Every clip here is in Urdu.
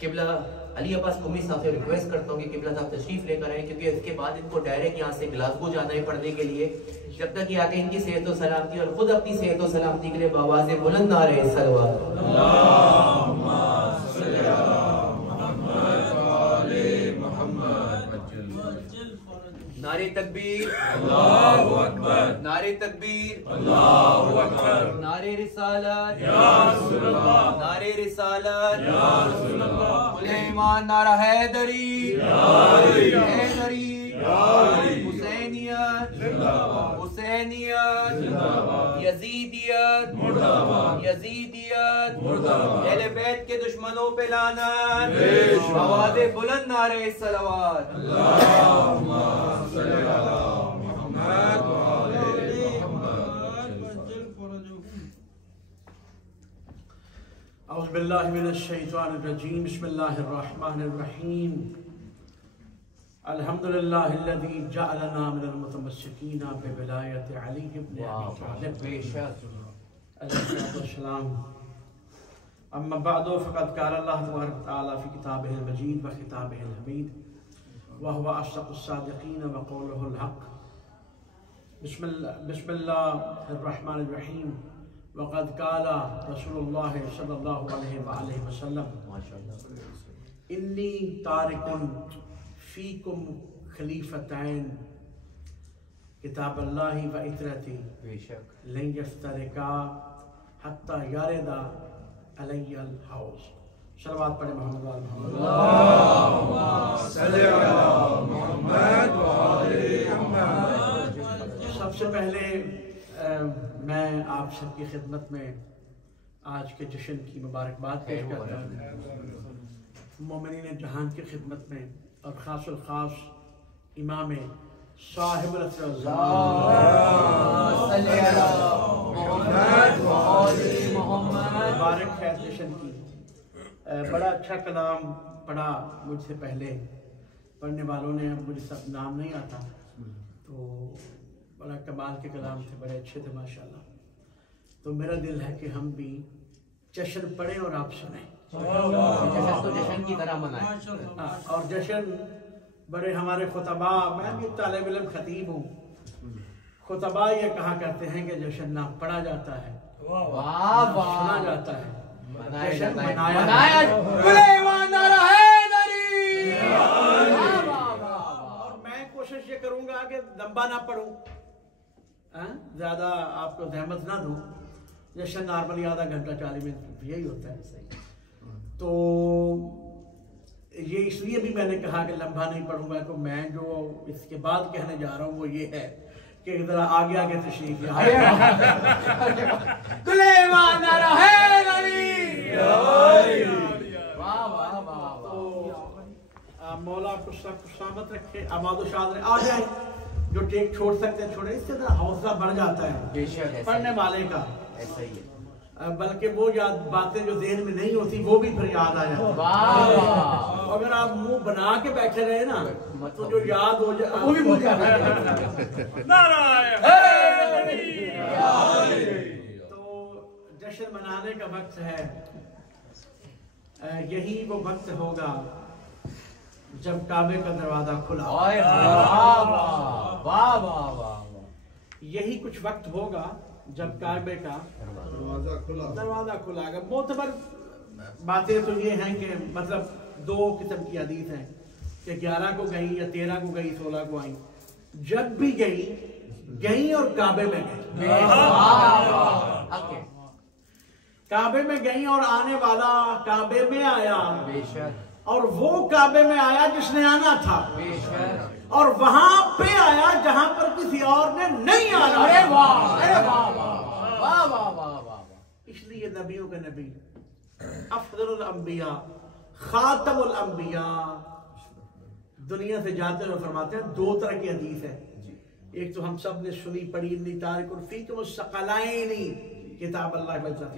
قبلہ علی عباس قمی صاحب سے ریکویسٹ کرتا ہوں کہ قبلہ صاحب تشریف لے کر آئیں، کیونکہ اس کے بعد ان کو ڈائریکٹ یہاں سے گلاسگو جانا ہے پڑھنے کے لیے. جب تک یہ آتے ان کی صحت و سلامتی اور خود اپنی صحت و سلامتی کے لیے بآواز بلند نعرہ صلوات. اللہم صلی علی محمد و آل محمد. نعرہ تکبیر، اللہ اکبر، نعرہ تکبیر، اللہ اکبر، نعرہ رسالت یا رسول اللہ، نعرہ رسالت یا رسول اللہ، سلیمان نعرہ حیدری حیدری، حسینیت حسینیت، یزیدیت یزیدیت، اہل بیت کے دشمنوں پہ لعنت، آواز بلند نعرہ صلوات. اللہم صلی علی محمد و آل اعوذ باللہ من الشیطان الرجیم. بسم اللہ الرحمن الرحیم. الحمدللہ الذی جعلنا من المتمسکین بولایت علی بن ابی طالب علیہ السلام. اما بعد فقد قال اللہ تبارک وتعالی فی کتابہ المجید و خطابہ الحمید وهو اصدق الصادقین وقولہ الحق. بسم اللہ الرحمن الرحیم. وقد قال رسول اللہ صلی اللہ علیہ وآلہ وسلم انی تارک فیکم خلیفتین کتاب اللہ و اطرتی لن یفترقا حتی یارد علی الحوض. صلوات پڑھیں محمد و آل محمد. اللہم صلی علی محمد و آل محمد. سب سے پہلے میں آپ سب کی خدمت میں آج کے جشن کی مبارکباد پیش کرتا ہوں. مومنین جہان کی خدمت میں اور خاص الخاص امام صاحب مبارک ہے جشن کی. بڑا اچھا کلام پڑھا مجھ سے پہلے پڑھنے والوں نے. اب مجھے سب نام نہیں آتا تو بڑا کمال کے کلام تھے، بڑے اچھے تھے ماشاءاللہ. تو میرا دل ہے کہ ہم بھی جشن پڑھیں اور آپ سنیں. جشن تو جشن کی طرح منائیں. اور جشن بڑے ہمارے خطبہ، میں بھی طالب علم خطیب ہوں، خطبہ یہ کہا کرتے ہیں کہ جشن نہ پڑھا جاتا ہے سنا جاتا ہے، جشن منایا. اور میں کوشش یہ کروں گا کہ لمبا نہ پڑھوں، زیادہ آپ کو زحمت نہ دوں. جشن نارملی آدھا گھنٹہ 40 منٹ یہی ہوتا ہے. تو یہ اس لیے بھی میں نے کہا کہ لمبا نہیں پڑھوں گا کہ میں جو اس کے بعد کہنے جا رہا ہوں وہ یہ ہے کہ ذرا آگے آگے تشریف مولا کچھ سلامت رکھے، آباد و شاد رہے. آ جائیں جو ٹیک چھوڑ سکتے ہیں چھوڑے، اس سے ذرا حوصلہ بڑھ جاتا ہے پڑھنے والے کا. ایسا ہی ہے. بلکہ وہ باتیں جو ذہن میں نہیں ہوتی وہ بھی پھر یاد آ جاتی. اگر آپ منہ بنا کے بیٹھے رہے نا تو جو یاد ہو جائے وہ بھی بھول جاتا ہے. تو جشن منانے کا وقت ہے. یہی وہ وقت ہوگا جب کعبے کا دروازہ کھلا. یہی کچھ وقت ہوگا جب کعبے کا دروازہ کھلا گا. معتبر باتیں تو یہ ہیں کہ مطلب 2 قسم کی حدیث ہیں کہ 11 کو گئی یا 13 کو گئی 16 کو آئیں. جب بھی گئی اور کعبے میں گئی. کعبے میں گئی اور آنے والا کعبے میں آیا، اور وہ کعبے میں آیا جس نے آنا تھا، اور وہاں پہ آیا جہاں پر کسی اور نے نہیں آنا. اس لیے نبیوں کے نبی، افضل الانبیاء، خاتم الانبیاء، دنیا سے جاتے ہوئے فرماتے ہیں 2 طرح کی حدیث ہے. ایک تو ہم سب نے سنی پڑھی، انی تارک فیکم الثقلین کتاب اللہ و عزت،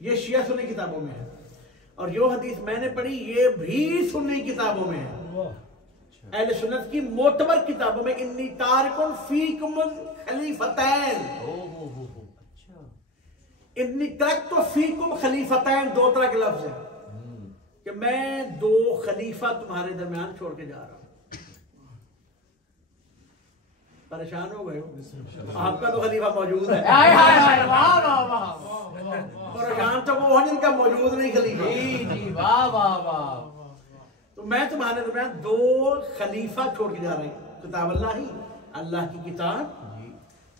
یہ شیعہ سنی کتابوں میں ہے. اور جو حدیث میں نے پڑھی یہ بھی سنی کتابوں میں ہے، اہل سنت کی معتبر کتابوں میں. انی تارک فیکم الخلیفتین، انی ترکت فیکم خلیفتین، 2 طرح کے لفظ ہیں کہ میں 2 خلیفہ تمہارے درمیان چھوڑ کے جا رہا ہوں. پریشان ہو گئے ہو؟ آپ کا تو خلیفہ موجود ہے. پریشان تو وہ جن کا موجود نہیں خلیفہ. جی واہ واہ واہ. تو میں تمہارے درمیان 2 خلیفہ چھوڑ کے جا رہا ہوں. کتاب اللہ ہی، اللہ کی کتاب،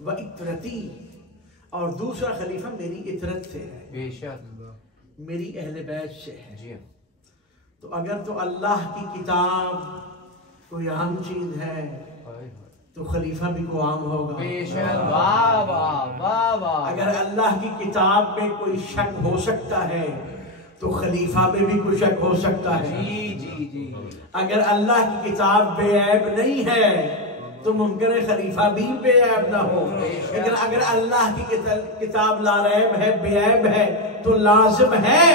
و اطرتی، اور دوسرا خلیفہ میری اطرت سے ہے، بے شک میری اہل بیت سے ہے. جی. تو اگر تو اللہ کی کتاب کوئی عام چیز ہے تو خلیفہ بھی کو عام ہوگا. بے شک. واہ واہ واہ واہ. اگر اللہ کی کتاب میں کوئی شک ہو سکتا ہے تو خلیفہ میں بھی کوئی شک ہو سکتا ہے. جی جی جی. اگر اللہ کی کتاب بے عیب نہیں ہے تو ممکن ہے خلیفہ بھی بے عیب نہ ہو. لیکن اگر اللہ کی کتاب لا ریب ہے، بے عیب ہے، تو لازم ہے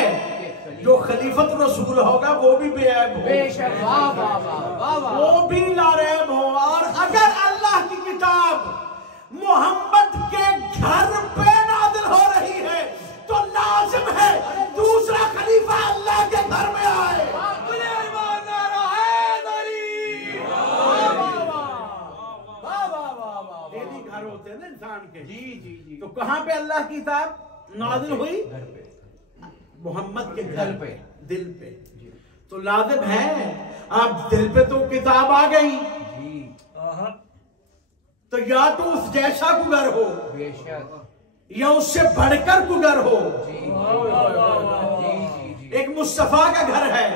جو خلیفت رسول ہوگا وہ بھی بے عیب ہو. بے شک. واہ واہ واہ واہ. وہ بھی لا ریب ہو. اور اگر اللہ کی کتاب محمد کے گھر پہ نازل ہو رہی ہے تو لازم ہے دوسرا خلیفہ اللہ کے گھر میں آئے. گھر ہوتے ہیں نا انسان کے. جی جی جی. تو کہاں پہ اللہ کی کتاب نازل ہوئی؟ گھر پہ. محمد کے گھر پہ، دل پہ. تو لازم ہے اب دل پہ تو کتاب آ گئی جی. تو یا تو اس جیسا کو گھر ہو بے شک. یا اس سے بڑھ کر کو گھر ہو. جی جی جی. ایک مصطفیٰ کا گھر ہے،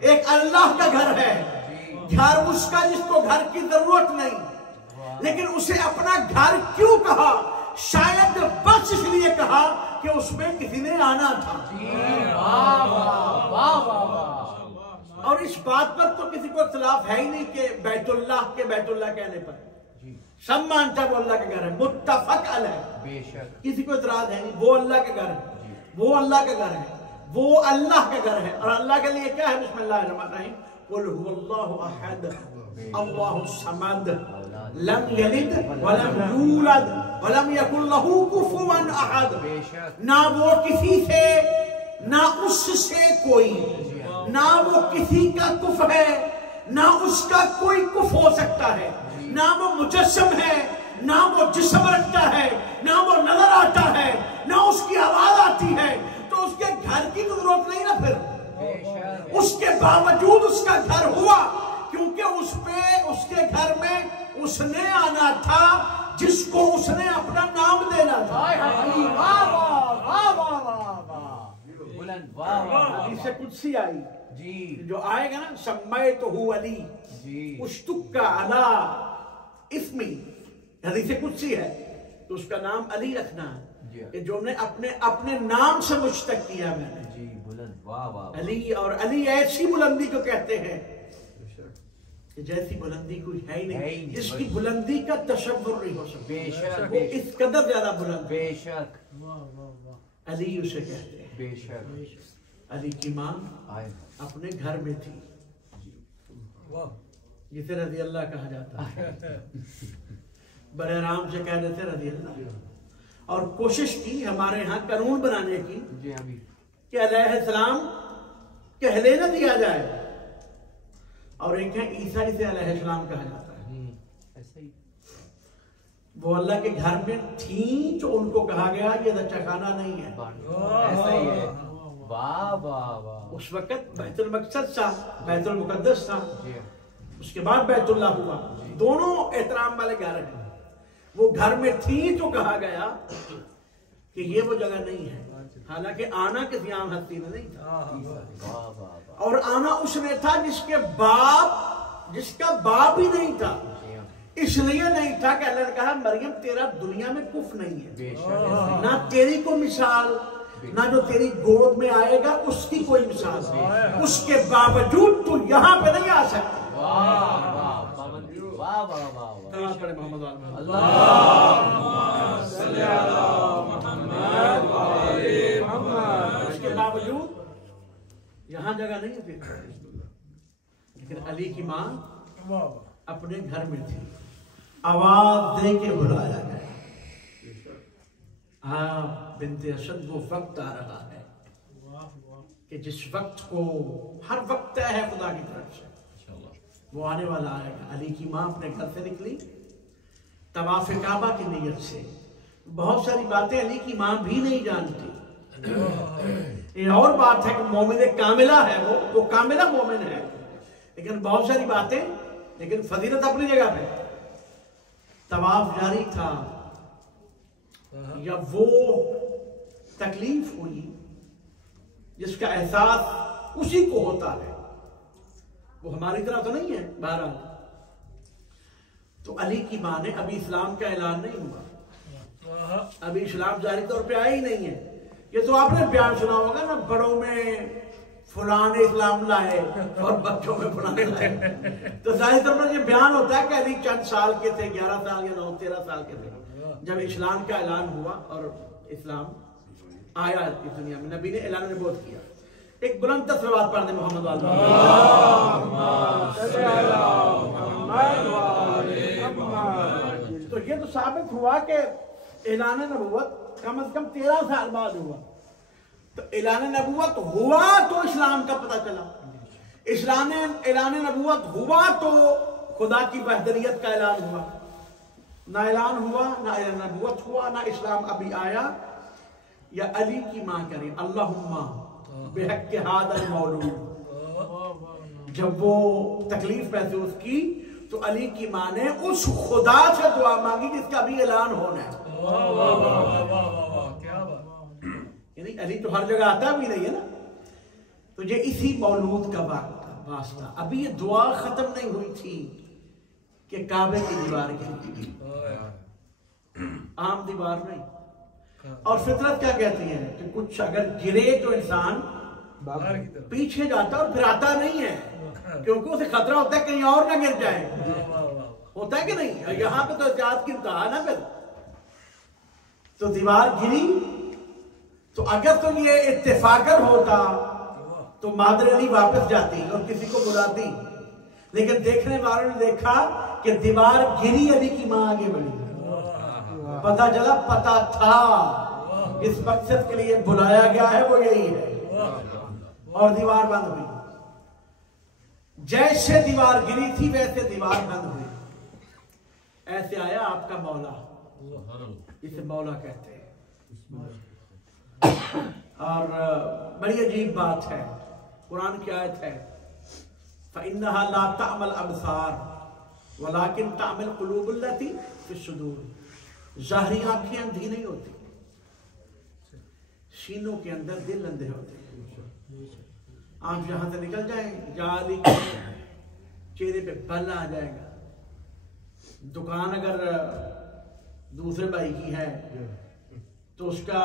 ایک اللہ کا گھر ہے. گھر اس کا جس کو گھر کی ضرورت نہیں، لیکن اسے اپنا گھر کیوں کہا؟ شاید بس اس لیے کہا کہ اس میں کسی نے آنا تھا. اور اس بات پر تو کسی کو اختلاف ہے ہی نہیں کہ بیت اللہ کے بیت اللہ کہنے پر سب مانتا ہے وہ اللہ کا گھر ہے، متفق علیہ. بے شک. کسی کو اعتراض ہے نہیں. وہ اللہ کا گھر ہے، وہ اللہ کا گھر ہے، وہ اللہ کا گھر ہے. اور اللہ کے لیے کیا ہے؟ بسم اللہ الرحمن الرحیم. قل هو اللہ احد اللہ الصمد لم یلد ولم یولد ولم یکن له کفوا احد. نہ وہ کسی سے، نہ اس سے کوئی، نہ وہ کسی کا کف ہے، نہ اس کا کوئی کف ہو سکتا ہے. نہ وہ مجسم ہے، نہ وہ جسم رکھتا ہے، نہ وہ نظر آتا ہے، نہ اس کی آواز آتی ہے. تو اس کے گھر کی ضرورت نہیں نا پھر. اس کے باوجود اس کا گھر ہوا کیونکہ اس پہ، اس کے گھر میں اس نے آنا تھا جس کو اس نے اپنا نام دینا تھا. حدیث قدسی آئی جی. جو آئے گا نا، سمیتہ علی اشتق علی اسمی. حدیث قدسی ہے تو اس کا نام علی رکھنا ہے کہ جو نے اپنے نام سے مشتق کیا میں نے. جی. بلند. واہ واہ. علی. اور علی ایسی بلندی کو کہتے ہیں کہ جیسی بلندی کوئی ہے ہی نہیں، جس کی بلندی کا تصور نہیں ہو سکتا. بے شک. وہ اس قدر زیادہ بلند. بے شک. علی اسے کہتے ہیں. بے شک. علی کی ماں اپنے گھر میں تھی جسے رضی اللہ کہا جاتا ہے. بڑے آرام سے کہہ دیتے رضی اللہ. اور کوشش کی ہمارے ہاں قانون بنانے کی کہ علیہ السلام کہلے نہ دیا جائے. اور ایک ہے عیسیٰ جسے علیہ السلام کہا جاتا ہے. وہ اللہ کے گھر میں تھیں تو ان کو کہا گیا یہ بچہ خانہ نہیں ہے. ایسا ہی ہے. واہ واہ واہ. اس وقت بیت المقدس تھا، بیت المقدس تھا، اس کے بعد بیت اللہ ہوا. دونوں احترام والے گھر ہیں. وہ گھر میں تھی تو کہا گیا کہ یہ وہ جگہ نہیں ہے. حالانکہ آنا کسی عام ہستی میں نہیں تھا. اور آنا اس نے تھا جس کا باپ ہی نہیں تھا. اس لیے نہیں تھا کہ اللہ نے کہا مریم تیرا دنیا میں کف نہیں ہے، نہ تیری کو مثال، نہ جو تیری گود میں آئے گا اس کی کوئی مثال. اس کے باوجود تو یہاں پہ نہیں آ سکتا. اس کے باوجود یہاں جگہ نہیں تھی. لیکن علی کی ماں اپنے گھر میں تھی. آواز دے کے بلایا گیا. ہاں بنت اسد وہ وقت آ رہا ہے. کہ جس وقت کو ہر وقت طے ہے خدا کی طرف سے وہ آنے والا آئے گا۔ علی کی ماں اپنے گھر سے نکلی طواف کعبہ کی نیت سے، بہت ساری باتیں علی کی ماں بھی نہیں جانتی۔ یہ اور بات ہے کہ مومن کاملہ ہے، وہ کاملہ مومن ہے، لیکن بہت ساری باتیں، لیکن فضیلت اپنی جگہ پہ۔ طواف جاری تھا یا وہ تکلیف ہوئی جس کا احساس اسی کو ہوتا ہے، وہ ہماری طرح تو نہیں ہے بہرحال۔ تو علی کی ماں نے، ابھی اسلام کا اعلان نہیں ہوا، ابھی اسلام ظاہری طور پہ آیا ہی نہیں ہے۔ یہ تو آپ نے بیان سنا ہوگا نا، بڑوں میں فلاں نے اسلام لائے اور بچوں میں فلاں نے لائے، تو ظاہر طور پر یہ بیان ہوتا ہے کہ علی چند سال کے تھے، 11 سال یا 13 سال کے تھے جب اسلام کا اعلان ہوا اور اسلام آیا اس دنیا میں، نبی نے اعلان نبوت کیا۔ ایک بلند صلوات پڑھ دیں محمد والے۔ تو یہ تو ثابت ہوا کہ اعلان نبوت کم از کم 13 سال بعد ہوا۔ تو اعلان نبوت ہوا تو اسلام کا پتہ چلا، اعلان نبوت ہوا تو خدا کی وحدانیت کا اعلان ہوا۔ نہ اعلان ہوا، نہ اعلان نبوت ہوا، نہ اسلام ابھی آیا۔ یا علی کی ماں کریں اللہم بحق ھذا المولود، جب وہ تکلیف محسوس کی تو علی کی ماں نے اس خدا سے دعا مانگی جس کا بھی اعلان ہونا ہے۔ یعنی علی تو ہر جگہ آتا بھی نہیں ہے نا، تو یہ اسی مولود کا واسطہ۔ ابھی یہ دعا ختم نہیں ہوئی تھی کہ کعبے کی دیوار گری، عام دیوار نہیں۔ اور فطرت کیا کہتی ہے کہ کچھ اگر گرے تو انسان پیچھے جاتا اور پھر آتا نہیں ہے، کیونکہ اسے خطرہ ہوتا ہے کہیں اور نہ گر جائے، ہوتا ہے کہ نہیں؟ یہاں پہ تو احتیاط کی انتہا نا پھر۔ تو دیوار گری تو اگر تو یہ اتفاقاً ہوتا تو مادر علی واپس جاتی اور کسی کو بلاتی، لیکن دیکھنے والوں نے دیکھا کہ دیوار گری، علی کی ماں آگے بڑھی، پتہ چلا پتہ تھا اس مقصد کے لیے بلایا گیا ہے وہ یہی ہے، اور دیوار بند ہوئی۔ جیسے دیوار گری تھی ویسے دیوار بند ہوئی۔ ایسے آیا آپ کا مولا، اسے مولا کہتے ہیں۔ اور بڑی عجیب بات ہے، قرآن کی آیت ہے فَإِنَّهَا لَا تَعْمَى الْأَبْصَارُ وَلَكِنْ تَعْمَى الْقُلُوبُ الَّتِي فِي الصُّدُورِ۔ ظاہری آنکھیں اندھی نہیں ہوتی، سینوں کے اندر دل اندھے ہوتے ہیں۔ آنکھ جہاں سے نکل جائیں، جالی چہرے پہ بل آ جائے گا۔ دکان اگر دوسرے بھائی کی ہے تو اس کا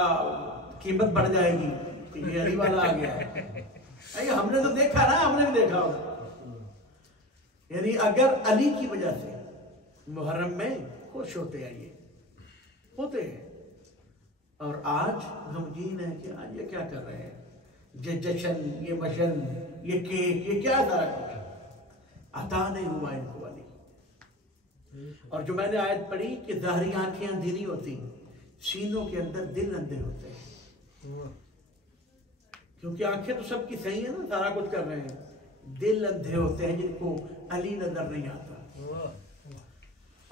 قیمت بڑھ جائے گی کہ یہ علی والا آ گیا ہے۔ ہم نے تو دیکھا نا، ہم نے بھی دیکھا ہوگا۔ یعنی اگر علی کی وجہ سے محرم میں خوش ہوتے ہیں، یہ ہوتے ہیں، اور آج غمگین ہے کہ آج یہ کیا کر رہے ہیں، یہ جشن، یہ وشن، یہ کیک، یہ کیا کر رہا ہے؟ عطا نہیں ہوا ان کو علی۔ اور جو میں نے آیت پڑھی کہ ظاہری آنکھیں اندھی نہیں ہوتی، سینوں کے اندر دل اندھے ہوتے ہیں، کیونکہ آنکھیں تو سب کی صحیح ہیں نا، سارا کچھ کر رہے ہیں، دل اندھے ہوتے ہیں جن کو علی نظر نہیں آتا،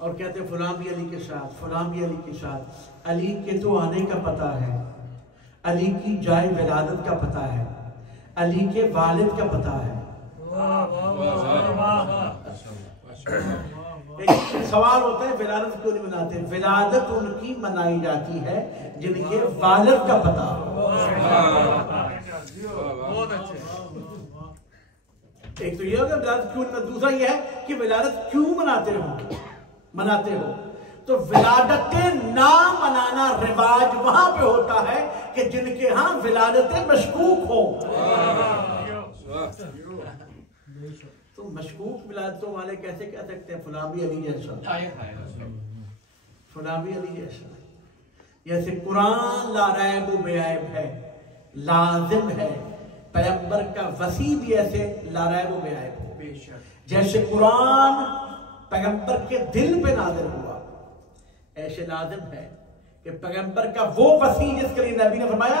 اور کہتے ہیں فلاں بھی علی کے ساتھ، فلاں بھی علی کے ساتھ۔ علی کے تو آنے کا پتہ ہے، علی کی جائے ولادت کا پتہ ہے، علی کے والد کا پتہ ہے۔ ایک سوال ہوتا ہے ولادت کیوں نہیں مناتے؟ ولادت ان کی منائی جاتی ہے جن کے والد کا پتہ ہو۔ ایک تو یہ ہوگا ولادت کیوں، دوسرا یہ ہے کہ ولادت کیوں مناتے ہو۔ تو ولادت نہ منانا رواج وہاں پہ ہوتا ہے کہ جن کے ہاں ولادتیں مشکوک ہو۔ تو مشکوک ولادتوں والے کیسے کہہ سکتے ہیں فلاں بھی علی جیسا، فلاں بھی علی جیسا؟ جیسے قرآن لا ریب بے عیب ہے، لازم ہے پیغمبر کا وصی بھی ایسے لا ریب بے عیب ہو۔ جیسے قرآن پیغمبر کے دل پہ نازل ہوا، ایسے لازم ہے کہ پیغمبر کا وہ وصی جس کے لیے نبی نے فرمایا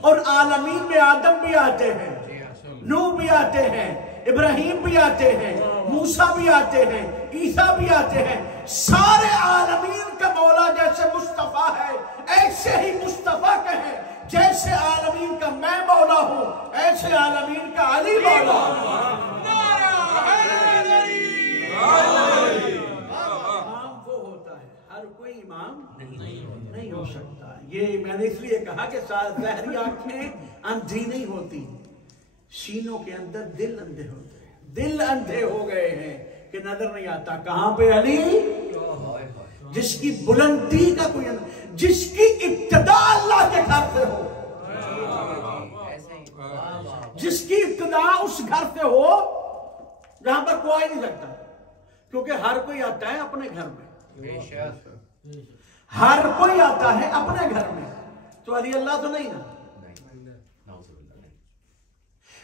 اور عالمین میں آدم بھی آتے ہیں، نوح بھی آتے ہیں، ابراہیم بھی آتے ہیں، موسیٰ بھی آتے ہیں، عیسیٰ بھی آتے ہیں. سارے عالمین کا مولا جیسے مصطفیٰ ہے ایسے ہی مصطفیٰ کہیں. جیسے عالمین کا میں مولا ہوں ایسے عالمین کا علی مولا ہوں. امام وہ ہوتا ہے، ہر کوئی امام نہیں ہو سکتا. یہ میں نے اس لیے کہا کہ ظاہری آنکھیں اندھی نہیں ہوتی، سینوں کے اندر دل اندھے ہوتے ہیں. دل اندھے ہو گئے ہیں کہ نظر نہیں آتا کہاں پہ علی، جس کی بلندی کا کوئی جس کی ابتدا اللہ کے گھر سے ہو، جس کی ابتدا اس گھر سے ہو جہاں پر کوئی نہیں سکتا. کیونکہ ہر کوئی آتا ہے اپنے گھر میں، ہر کوئی آتا ہے اپنے گھر میں. تو علی اللہ تو نہیں نا،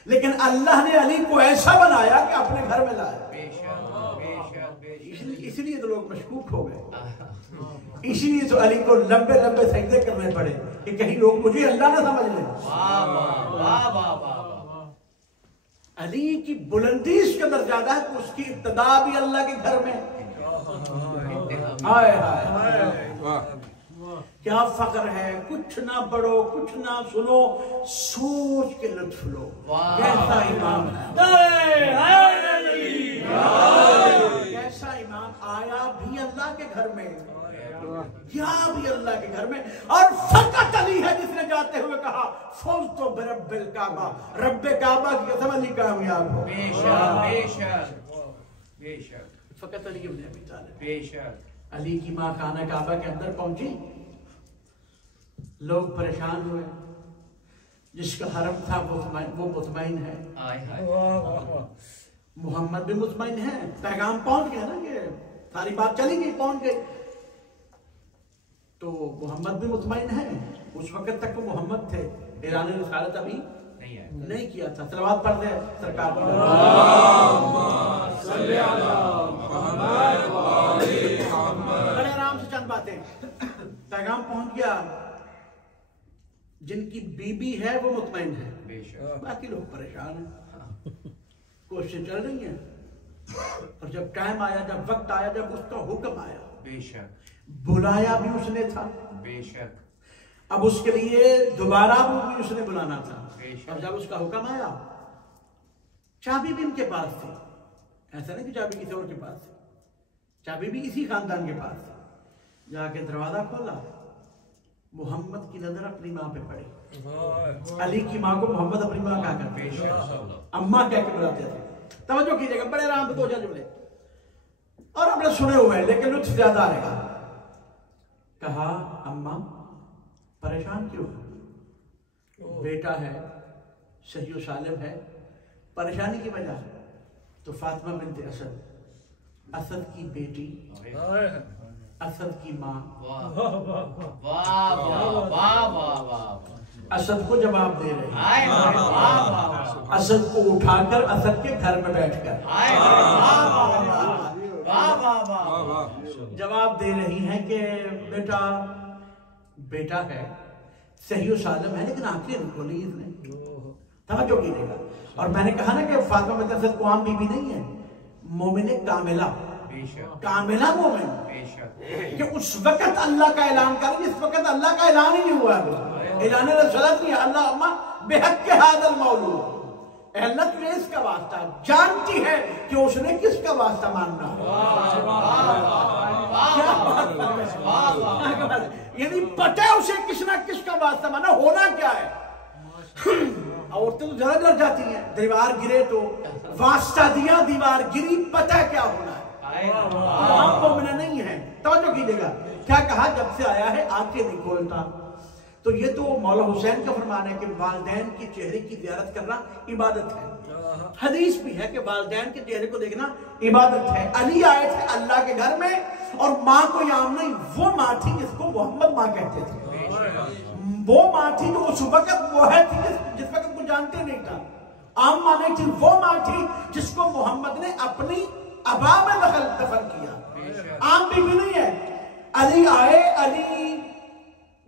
لیکن اللہ نے علی کو ایسا بنایا کہ اپنے گھر میں لایا. اس لیے تو لوگ مشکوک ہو گئے، اسی لیے تو علی کو لمبے لمبے سجدے کرنے پڑے کہ کہیں لوگ مجھے اللہ نہ سمجھ لیں. علی کی بلندی اس قدر زیادہ ہے کہ اس کی ابتدا بھی اللہ کے گھر میں. ہائے ہائے کیا فخر ہے. کچھ نہ پڑھو کچھ نہ سنو، سوچ کے لطف لو. کیسا امام کیسا امام آیا بھی اللہ کے گھر میں، کیا بھی اللہ کے گھر میں. اور فقط علی ہے جس نے جاتے ہوئے کہا فوز تو برب الکعبہ، رب کعبہ کی قسم علی کامیاب ہو. فقط علی ابن ابی طالب. علی کی ماں خانہ کعبہ کے اندر پہنچی، لوگ پریشان ہوئے. جس کا حرم تھا وہ مطمئن ہے، محمد بھی مطمئن ہے. پیغام پہنچ گیا نا، یہ ساری بات چلی گئی، پہنچ گئی. تو محمد بھی مطمئن ہے. اس وقت تک وہ محمد تھے، اعلان رسالت ابھی نہیں کیا تھا. صلوات پڑھ دیں سرکار کی. بڑے آرام سے چند باتیں. پیغام پہنچ گیا. جن کی بیوی ہے وہ مطمئن ہے، باقی لوگ پریشان ہیں. کوششیں چل رہی ہیں. اور جب ٹائم آیا، جب وقت آیا، جب اس کا حکم آیا، بے شک بلایا بھی اس نے تھا، بے شک اب اس کے لیے دوبارہ بھی اس نے بلانا تھا. اور جب اس کا حکم آیا، چابی بھی ان کے پاس تھی. ایسا نہیں کہ چابی کسی اور کے پاس تھی، چابی بھی اسی خاندان کے پاس تھی. جا کے دروازہ کھولا، محمد کی نظر اپنی ماں پہ پڑی. علی کی ماں کو محمد اپنی ماں کہا کرتے تھے، اماں کہہ کے بلاتے تھے. توجہ کیجیے گا، بڑے آرام سے دو چار جملے اور ہم نے سنے ہوئے ہیں لیکن لطف زیادہ آئے گا. کہا اماں پریشان کیوں؟ بیٹا ہے، صحیح و سالم ہے، پریشانی کی وجہ. تو فاطمہ بنت اسد، اسد کی بیٹی، اسد کی ماں، اسد کو جواب دے رہی ہے. اسد کو اٹھا کر اسد کے گھر میں بیٹھ کر جواب دے رہی ہیں کہ بیٹا ہے، صحیح و سالم ہے، لیکن آنکھیں نہیں کھولی اس نے. توجہ کیجیے گا. اور میں نے کہا نا کہ فاطمہ بنت اسد کو عام بیوی نہیں ہے، مومن کاملہ، کاملہ مومن. کہ اس وقت اللہ کا اعلان کریں، اس وقت اللہ کا اعلان ہی نہیں ہوا ہے، اعلان رسالت نہیں ہے. اللہ امہ بحق کے حاضر المولود، اللہ تجھے اس کا واسطہ جانتی ہے کہ اس نے کس کا واسطہ ماننا ہے. یعنی پتہ ہے اسے کس نہ کس کا واسطہ ماننا. ہونا کیا ہے؟ عورتیں تو ذرا ڈر جاتی ہیں، دیوار گرے تو واسطہ دیا، دیوار گری، پتہ کیا ہونا ہے. آپ مومنہ نہیں ہے. توجہ کیجیے گا، کیا کہا؟ جب سے آیا ہے آنکھیں نہیں کھولتا. تو یہ تو مولا حسین کا فرمان ہے کہ والدین کے چہرے کی زیارت کرنا عبادت ہے. حدیث بھی ہے کہ والدین کے چہرے کو دیکھنا عبادت ہے. علی آئے تھے اللہ کے گھر میں اور ماں کو عام نہیں، وہ ماں تھی جس کو محمد ماں کہتے تھے. وہ ماں تھی جو اس وقت وہ ہے تھی جس وقت کو جانتے نہیں تھا. عام ماں نہیں تھی، وہ ماں تھی جس کو محمد نے اپنی ابا میں دفن کیا. عام بیوی نہیں ہے. علی آئے، علی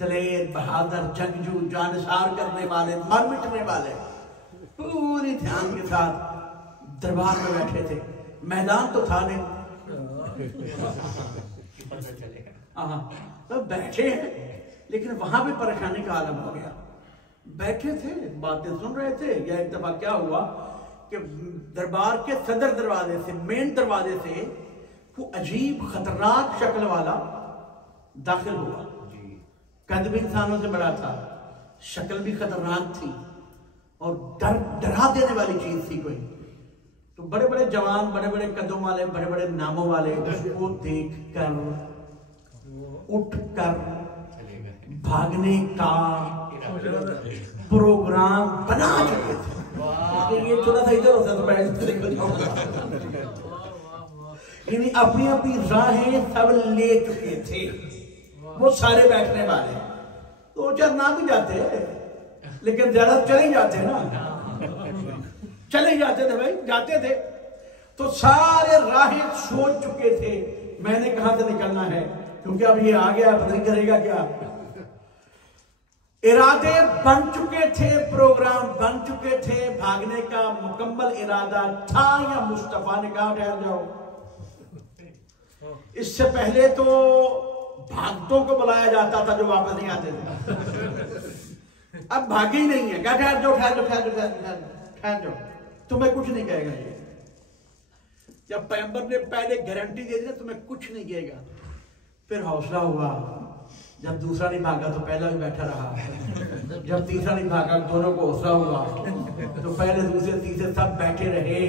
دلیر بہادر جنگجو جانثار کرنے والے مر مٹنے والے پوری دھیان کے ساتھ دربار میں بیٹھے تھے. میدان تو تھا نہیں, تو بیٹھے ہیں لیکن وہاں بھی پریشانی کا عالم ہو گیا. بیٹھے تھے باتیں سن رہے تھے. یا ایک دفعہ کیا ہوا کہ دربار کے صدر دروازے سے مین دروازے سے وہ عجیب خطرناک شکل والا داخل ہوا. قد بھی انسانوں سے بڑا تھا, شکل بھی خطرناک تھی اور ڈرا دینے والی چیز تھی کوئی. تو بڑے بڑے جوان, بڑے بڑے قدوں والے, بڑے بڑے ناموں والے اس کو دیکھ کر اٹھ کر بھاگنے کا پروگرام بنا چکے تھے. یہ تھوڑا سا ادھر ہوتا تو بیٹھ یعنی اپنی اپنی راہیں سب لے چکے تھے. وہ سارے بیٹھنے والے دو چار نہ بھی جاتے لیکن زیادہ چلے جاتے نا, چلے جاتے تھے بھائی, جاتے تھے. تو سارے راہیں سوچ چکے تھے میں نے کہاں سے نکلنا ہے, کیونکہ اب یہ آ گیا پتہ نہیں کرے گا کیا. ارادے بن چکے تھے, پروگرام بن چکے تھے. بھاگنے کا مکمل ارادہ تھا یا مصطفیٰ نے کہا ٹھہر جاؤ. اس سے پہلے تو بھاگتوں کو بلایا جاتا تھا جو واپس نہیں آتے تھے. اب بھاگے ہی نہیں ہے, کہا ٹھہر جاؤ ٹھہر جاؤ ٹھہر جاؤ ٹھہر جاؤ, تمہیں کچھ نہیں کہے گا. یہ جب پیغمبر نے پہلے گارنٹی دے دی تمہیں کچھ نہیں کہے گا, پھر حوصلہ ہوا. جب دوسرا نہیں بھاگا تو پہلا بھی بیٹھا رہا. جب تیسرا نہیں بھاگا دونوں کو حوصلہ ہوا تو پہلے دوسرے تیسرے سب بیٹھے رہے.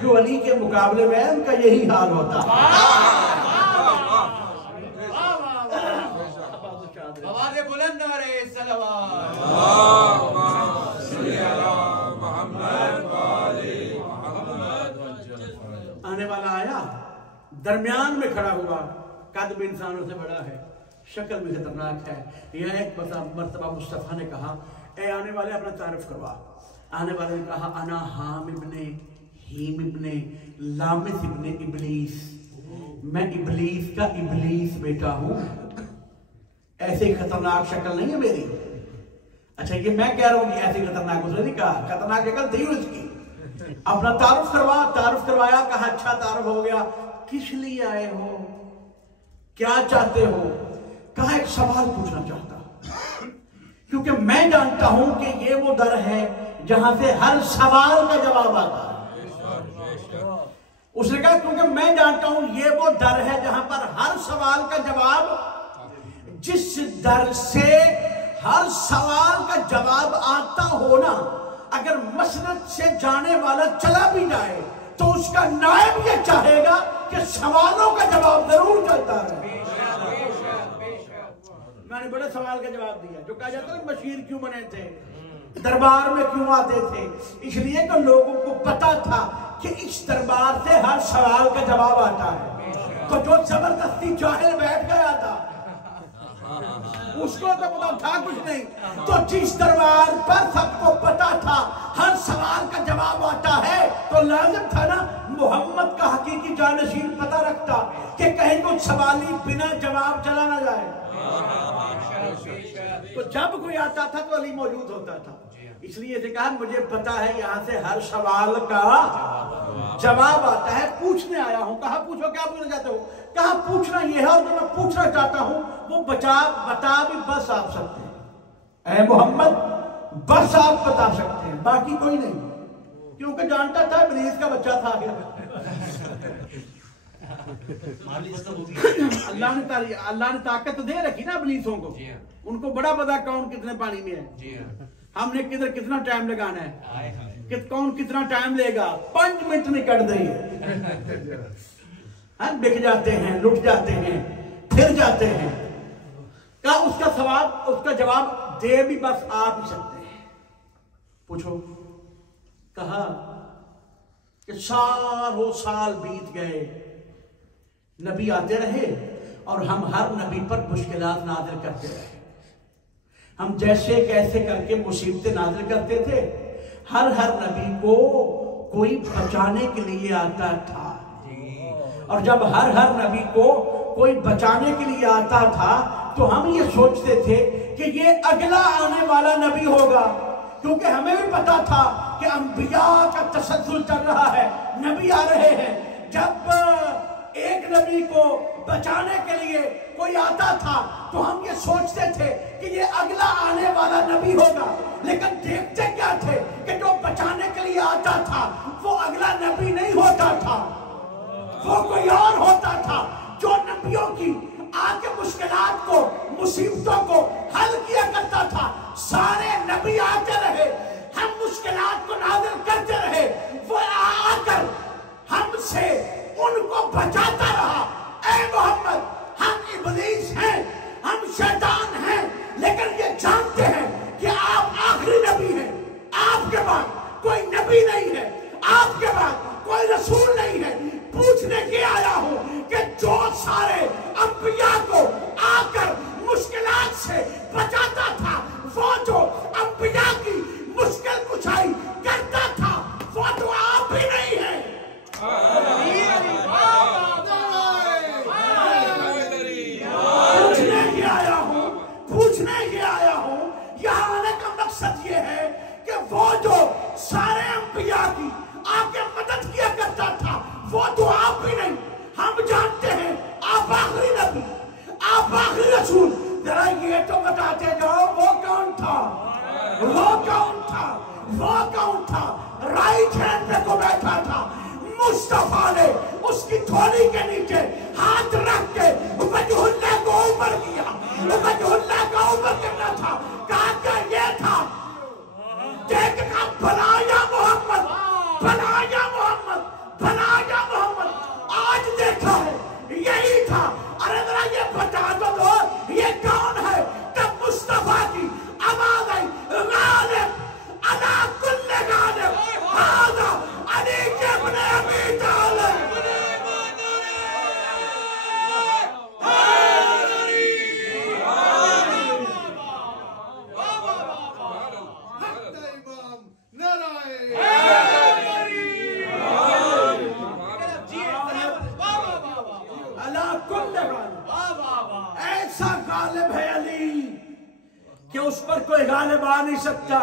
جو علی کے مقابلے میں ان کا یہی حال ہوتا. بلند رہے صلوات. آنے والا آیا, درمیان میں کھڑا ہوا. قد بھی انسانوں سے بڑا ہے, شکل بھی خطرناک ہے. یہ ایک مرتبہ مصطفیٰ نے کہا اے آنے والے اپنا تعارف کروا. آنے والے نے کہا انا حام ابن ہیم ابن لامس ابن ابلیس, میں ابلیس کا ابلیس بیٹا ہوں. ایسے خطرناک شکل نہیں ہے میری. اچھا یہ میں کہہ رہا ہوں کہ ایسی خطرناک, اس نے نہیں کہا خطرناک شکل تھی اس کی. اپنا تعارف کروایا. کہا اچھا تعارف ہو گیا, کس لیے آئے ہو, کیا چاہتے ہو. کہا ایک سوال پوچھنا چاہتا ہوں, کیونکہ میں جانتا ہوں کہ یہ وہ در ہے جہاں سے ہر سوال کا جواب آتا ہے. اس نے کہا کیونکہ میں جانتا ہوں یہ وہ در ہے جہاں پر ہر سوال کا جواب, جس در سے ہر سوال کا جواب آتا ہونا, اگر مسند سے جانے والا چلا بھی جائے تو اس کا نائب یہ چاہے گا کہ سوالوں کا جواب ضرور چلتا رہے. میں نے بڑے سوال کا جواب دیا. جو کہا جاتا ہے بشیر کیوں بنے تھے, دربار میں کیوں آتے تھے, اس لیے کہ لوگوں کو پتا تھا کہ اس دربار سے ہر سوال کا جواب آتا ہے. تو جو زبردستی جاہل بیٹھ گیا تھا اس کو تو پتا تھا کچھ نہیں. تو جس دربار پر سب کو پتا تھا ہر سوال کا جواب آتا ہے تو لازم تھا نا محمد کا حقیقی جانشین پتا رکھتا کہ کہیں کچھ سوالی بنا جواب چلا نہ جائے. تو جب کوئی آتا تھا تو علی موجود ہوتا تھا. اس لیے اسے کہا مجھے پتا ہے یہاں سے ہر سوال کا جواب آتا ہے. پوچھنے آیا ہوں. کہا پوچھو, کیا پوچھنا چاہتے ہو. کہا پوچھنا یہ ہے اور جو میں پوچھنا چاہتا ہوں وہ بتا بھی بس آپ سکتے ہیں. اے محمد بس آپ بتا سکتے ہیں, باقی کوئی نہیں. کیونکہ جانتا تھا ابلیس کا بچہ تھا. اللہ نے طاقت دے رکھی نا ابلیسوں کو. ان کو بڑا پتا کون کتنے پانی میں ہے. ہم نے کدھر کتنا ٹائم لگانا ہے, کون کتنا ٹائم لے گا. 5 منٹ نہیں کٹ دیں گے. ہم بک جاتے ہیں, لٹ جاتے ہیں, پھر جاتے ہیں. کہا اس کا جواب دے بھی بس آپ ہی سکتے ہیں. پوچھو. کہا کہ سالوں سال بیت گئے, نبی آتے رہے اور ہم ہر نبی پر مشکلات نازل کرتے رہے. ہم جیسے کیسے کر کے مصیبتیں نازل کرتے تھے. ہر نبی کو کوئی بچانے کے لیے آتا تھا. اور جب ہر نبی کو کوئی بچانے کے لیے آتا تھا تو ہم یہ سوچتے تھے کہ یہ اگلا آنے والا نبی ہوگا، کیونکہ ہمیں بھی پتا تھا کہ انبیاء کا تسلسل چل رہا ہے، نبی آ رہے ہیں۔ جب ایک نبی کو بچانے کے لیے کوئی آتا تھا تو ہم یہ سوچتے تھے کہ یہ اگلا آنے والا نبی ہوگا، لیکن دیکھتے کیا تھے کہ جو بچانے کے لیے آتا تھا وہ اگلا نبی نہیں ہوتا تھا، وہ کوئی اور ہوتا تھا جو نبیوں کی آگے مشکلات کو، مصیبتوں کو حل کیا کرتا تھا۔ سارے نبی آتے رہے، ہم مشکلات کو نازل کرتے رہے، وہ آ کر ہم سے ان کو بچاتا رہا۔ اے محمد، ہم ابلیس ہیں، ہم شیطان ہیں، لیکن یہ جانتے ہیں کہ آپ آخری نبی ہیں، آپ کے بعد کوئی نبی نہیں ہے، آپ کے بعد کوئی رسول نہیں ہے۔ پوچھنے کے آیا ہوں کہ جو سارے انبیاء کو آ کر مشکلات سے بچاتا تھا، وہ جو انبیاء کی مشکل کشائی کرتا تھا، وہ تو آپ بھی نہیں ہیں۔ پوچھنے کے آیا ہوں، یہاں آنے کا مقصد یہ ہے کہ وہ جو سارے انبیاء کی آگے مدد کیا کرتا تھا، وہ تو آپ بھی نہیں۔ ہم جانتے ہیں آپ آخری نبی، آپ آخری رسول۔ ذرا یہ تو بتاتے جاؤ وہ کون تھا، وہ کون تھا، وہ کون تھا؟ رائٹ ہینڈ پہ کو بیٹھا تھا، مصطفیٰ نے اس کی تھوڑی کے نیچے ہاتھ رکھ کے وجہ اللہ کو اوپر کیا، وجہ اللہ کا اوپر کرنا تھا، کہا کہ یہ تھا، دیکھ کہا بھلا یا محمد، بھلا یا محمد، بھلا یا محمد۔ آج دیکھا ہے یہی تھا۔ ارے ذرا یہ بتا دو یہ کون ہے؟ تب مصطفیٰ کی آواز آئی، غالب علی کل غالب، ھذا علی ابن ابی طالب۔ ایسا غالب ہے علی کہ اس پر کوئی غالب آ نہیں سکتا،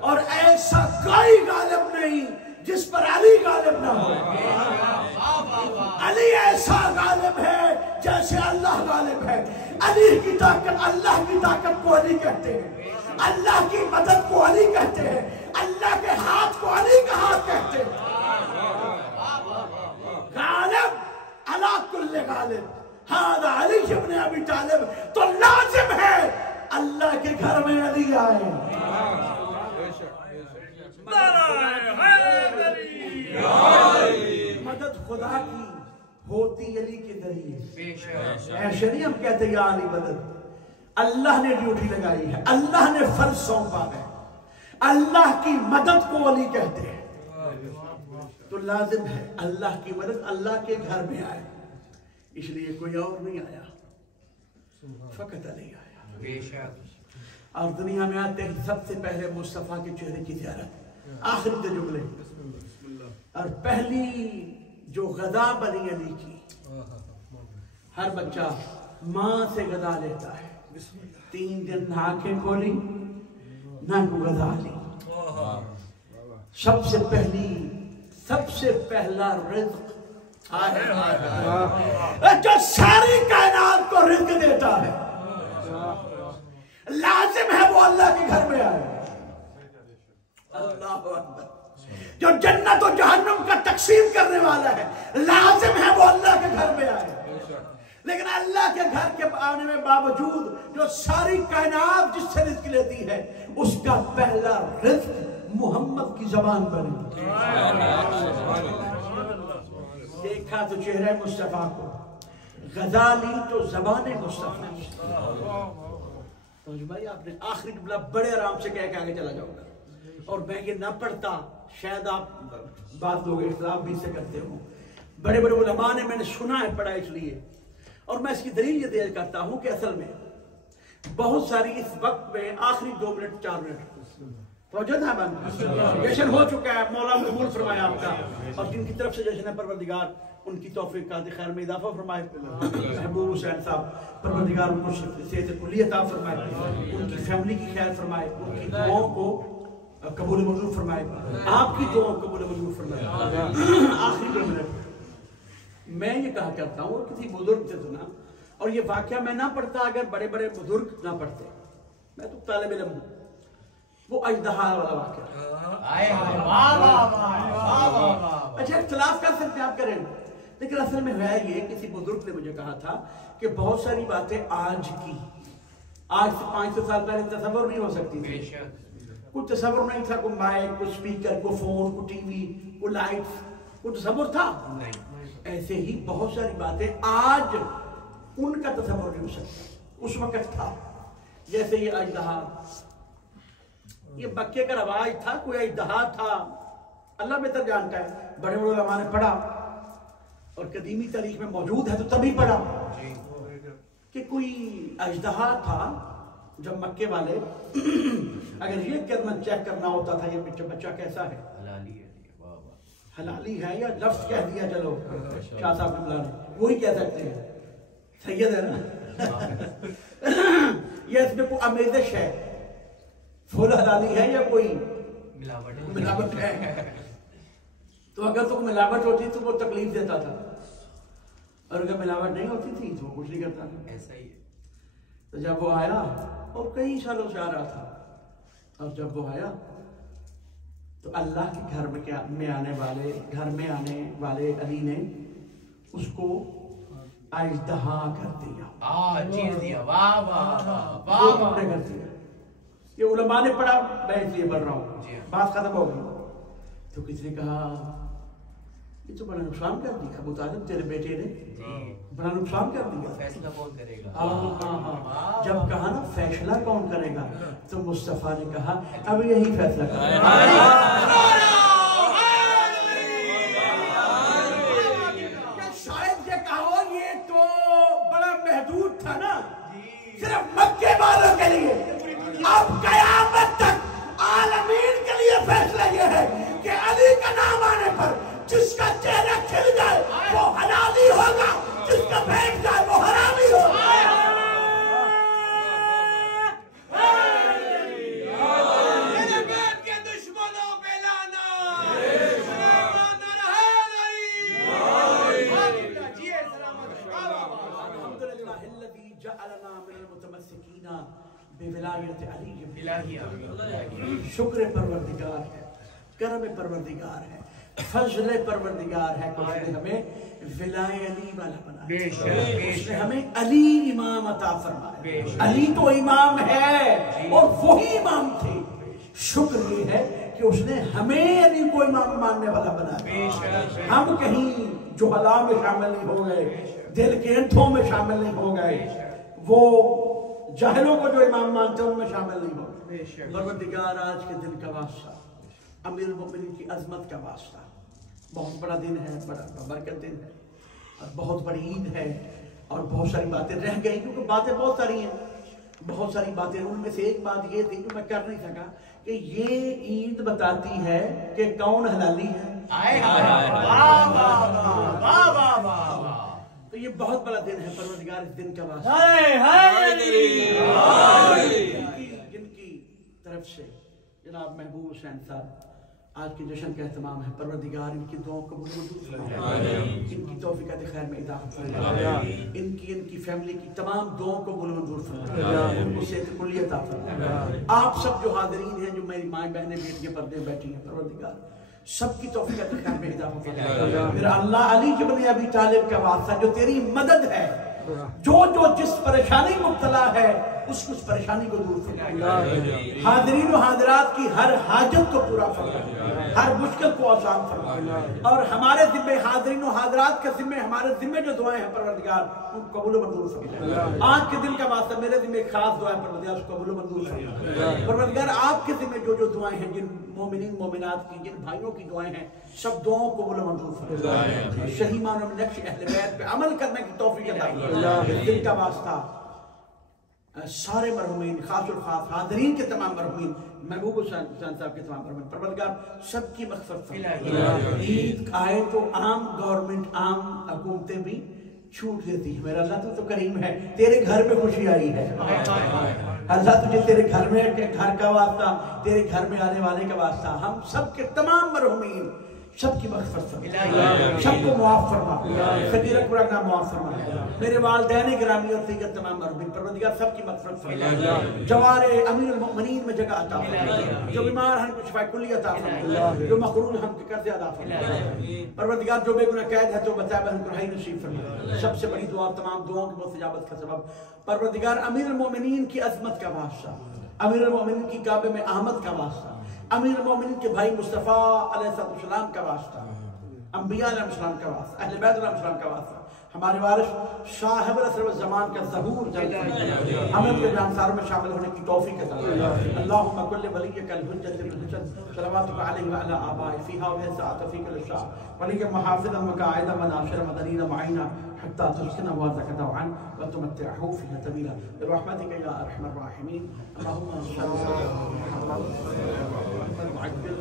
اور ایسا کوئی غالب نہیں جس پر علی غالب نہ ہو۔ علی ایسا غالب ہے جیسے اللہ غالب ہے۔ علی کی طاقت، اللہ کی طاقت کو علی کہتے ہیں، اللہ کی مدد کو علی کہتے ہیں، اللہ کے ہاتھ کو علی کا ہاتھ کہتے ہیں۔ غالب علی کل غالب، ھذا علی ابن ابی طالب۔ تو لازم ہے اللہ کے گھر میں علی آئے۔ مدد خدا کی ہوتی علی کے ذریعے۔ ایسے نہیں ہم کہتے یا علی مدد، اللہ نے ڈیوٹی لگائی ہے، اللہ نے فرض سونپا ہے، اللہ کی مدد کو علی کہتے ہیں۔ تو لازم ہے اللہ کی مدد اللہ کے گھر میں آئے، اس لیے کوئی اور نہیں آیا، فقط علی آیا۔ اور دنیا میں آتے ہی سب سے پہلے مصطفیٰ کے چہرے کی زیارت، آخری کے جملے، اور پہلی جو غذا بنی علی کی، ہر بچہ ماں سے غذا لیتا ہے، 3 دن نہ آنکھیں کھولی نہ کو غذا لی۔ سب سے پہلا رزق جو ساری کائنات کو رزق دیتا ہے، لازم ہے وہ اللہ کے گھر میں آئے۔ اللہ اکبر۔ جو جنت و جہنم کا تقسیم کرنے والا ہے، لازم ہے وہ اللہ کے گھر میں آئے۔ لیکن اللہ کے گھر کے آنے میں باوجود جو ساری کائنات جس سے رزق لیتی ہے، اس کا پہلا رزق محمد کی زبان بنی۔ دیکھا تو چہرہ مصطفیٰ کو، غذا لی تو زبان مصطفیٰ۔ تو بھائی آپ نے آخری جملہ بڑے آرام سے کہہ کے آگے چلا جاؤ گا، اور میں یہ نہ پڑھتا شاید آپ بات لوگ اختلاف بھی سے کرتے ہوں۔ بڑے بڑے علماء نے، میں نے سنا ہے، پڑھا اس لیے، اور میں اس کی دلیل یہ دیا کرتا ہوں کہ اصل میں بہت ساری اس وقت میں آخری 2 منٹ 4 منٹ توجہ تھا بند جشن ہو چکا ہے، مولا قبول فرمایا آپ کا، اور جن کی طرف سے جشن ہے پروردگار ان کی توفیقات خیر میں اضافہ فرمائے. محبوب حسین صاحب پروردگار ان کو صحت کلی عطا فرمائے، ان کی فیملی کی خیر فرمائے، ان کی دعاؤں کو قبول منظور فرمائے، آپ کی دعاؤں قبول منظور فرمائے. آخری 2 منٹ میں یہ کہا کرتا ہوں، اور کسی بزرگ سے سنا، اور یہ واقعہ میں نہ پڑھتا اگر بڑے بڑے بزرگ نہ پڑھتے، میں تو طالب علم ہوں. وہ اژدہا والا واقعہ. اچھا اختلاف کر سکتے آپ کریں، لیکن اصل میں ہے یہ، کسی بزرگ نے مجھے کہا تھا کہ بہت ساری باتیں آج سے 500 سال پہلے تصور نہیں ہو سکتی تھی. کوئی تصور نہیں تھا، کوئی مائک، کوئی سپیکر، کوئی فون، کوئی ٹی وی، کوئی لائٹس، کوئی تصور تھا. ایسے ہی بہت ساری باتیں آج ان کا تصور نہیں ہو سکتا، اس وقت تھا. جیسے یہ اژدہا، یہ مکے کا رواج تھا، کوئی اژدہا تھا، اللہ بہتر جانتا ہے. بڑے بڑے علماء نے پڑھا اور قدیمی تاریخ میں موجود ہے تو تبھی پڑھا کہ کوئی اژدہا تھا. جب مکے والے اگر یہ کرنا چیک کرنا ہوتا تھا یہ بچہ کیسا ہے، حلالی ہے یا لفظ کہہ دیا، چلو شاہ صاحب نے وہی کہہ سکتے ہیں، سید ہے نا، یہ اس میں کوئی آمیزش ہے، فل حلالی ہے یا کوئی ملاوٹ ہے. تو اگر تو ملاوٹ ہوتی تو وہ تکلیف دیتا تھا، اور اگر ملاوٹ نہیں ہوتی تھی تو وہ کچھ نہیں کرتا تھا. ایسا ہی ہے. تو جب وہ آیا، اور کئی سالوں سے آ رہا تھا، اور جب وہ آیا تو اللہ کے گھر میں آنے والے علی نے اس کو اژدہا کر دیا. یہ علماء نے پڑھا، میں اس لیے پڑھ رہا ہوں، بات ختم ہو گئی. تو کسی نے کہا یہ تو بڑا نقصان کر دیا، ابو طالب تیرے بیٹے نے بڑا نقصان کر دیا. فیصلہ کون کرے گا؟ جب کہا نا فیصلہ کون کرے گا تو مصطفیٰ نے کہا اب یہی فیصلہ کرے گا. شاید یہ کہو یہ تو بڑا محدود تھا نا، صرف مکے والوں کے لیے. اب قیامت تک عالمین کے لیے فیصلہ یہ ہے کہ علی کا نام آنے پر جس کا چہرہ کھل جائے وہ حلالی ہوگا، جس کا بیٹھ جائے وہ حرامی ہوگا. میرے بیت کے دشمنوں پہ لانا، الحمدللہ الذی جعلنا من المتمسکین بولایت علی. شکر پروردگار ہے، کرم پروردگار ہے، فضل پروردگار ہے کہ اس نے ہمیں ولایت علی والا بنایا. اس نے ہمیں علی امام عطا فرمایا. علی تو امام ہے اور وہی امام تھے. شکر یہ ہے کہ اس نے ہمیں علی کو امام ماننے والا بنایا. ہم کہیں جہلا میں شامل نہیں ہو گئے، دل کے انٹھوں میں شامل نہیں ہو گئے، وہ جاہلوں کو جو امام مانتے ہیں ان میں شامل نہیں ہو گئے. پروردگار آج کے دن کا واسطہ، امیر المومنین کی عظمت کا واسطہ، بہت بڑا دن ہے، بڑا برکت دن ہے، اور بہت بڑی عید ہے، اور بہت ساری باتیں رہ گئی کیونکہ باتیں بہت ساری ہیں، بہت ساری باتیں. ان میں سے ایک بات یہ تھی جو میں کر نہیں سکا کہ یہ عید بتاتی ہے کہ کون حلالی ہے. تو یہ بہت بڑا دن ہے. پروردگار اس دن کا واسطہ جن کی طرف سے جناب محبوب حسین صاحب آج کے جشن کا اہتمام ہے، پروردگار ان کی دعاؤں کو قبول فرمائے، ان کی توفیقات خیر میں اضافہ فرمائے، ان کی فیملی کی تمام دعاؤں کو قبول منظور فرمائے، ان کو صحت کلی عطا فرمائے. آپ سب جو حاضرین ہیں، جو میری مائیں بہنیں بیٹیاں پردے بیٹھی ہیں، پروردگار سب کی توفیقات خیر میں اضافہ فرمائے. پھر اللہ علی ابن ابی طالب کا واسطہ جو تیری مدد ہے، جو جس پریشانی مبتلا ہے اس پریشانی کو دور فرمائے. حاضرین و حاضرات کی ہر حاجت کو پورا فرمائے، ہر مشکل کو آسان فرمائے، اور ہمارے ذمے حاضرین و حاضرات کے ذمے، ہمارے ذمے جو دعائیں ہیں پروردگار ان کو قبول و منظور فرمائے. آج کے دن کا واسطہ میرے ذمے خاص دعائیں پروردگار اس کو قبول و منظور فرمائے. پروردگار آپ کے ذمے جو دعائیں ہیں، جن مومنین مومنات کی، جن بھائیوں کی دعائیں ہیں، سب دعاؤں کو قبول و منظور فرمائے. صحیح معنوں میں نقش اہل بیت پہ عمل کرنے کی توفیق عطا فرمائے. اس دن کا واسطہ سارے مرحومین، خاص الخاص حاضرین کے تمام مرحومین، محبوب حسین صاحب کے تمام مرحومین، پروردگار سب کی مغفرت فرما۔ عید آئے تو عام گورنمنٹ، عام حکومتیں بھی چھوٹ دیتی ہے، میرا اللہ تو کریم ہے، تیرے گھر میں خوشی آئی ہے، اللہ تجھے تیرے گھر میں گھر کا واسطہ، تیرے گھر میں آنے والے کا واسطہ، ہم سب کے تمام مرحومین سب کی مغفرت فرما، سب کو معاف فرما، صغیرہ گناہ معاف فرما، میرے والدین گرامی اور دیگر تمام مرحومین، پروردگار سب کی مغفرت فرما، جوار امیر المؤمنین میں جگہ عطا فرما، جو بیمار ہیں کو شفا کلی عطا فرما، جو مقروض ہم کے قرض ادا فرما، پروردگار جو بے گناہ قید ہے تو بچائے بہن کو رہائی نصیب فرما، سب سے بڑی دعا تمام دعاؤں کی مستجابت کا سبب پروردگار امیر المؤمنین کی عظمت کا واسطہ، امیر المؤمنین کی کعبے میں آمد کا واسطہ، امیر المؤمنین کے بھائی مصطفیٰ علیہ السلام کا واسطہ، انبیاء علیہ السلام کا واسطہ، اہل بیت علیہ السلام کا واسطہ، ہمارے وارث صاحب العصر والزمان کا ظہور ہمیں ان کے جانساروں میں شامل ہونے کی توفیق عطا فرما۔ اللہم کل ولیک الحجۃ بن الحسن صلواتک علیہ وعلی آبائہ فی هذه الساعة فی کل شاء ولیک محافظا وقاعدا وناصرا مدنینا معینا حتى تسكنه وارضك طوعا وتمتعه فيها طويلا برحمتك يا ارحم الراحمين اللهم صل على محمد وعجل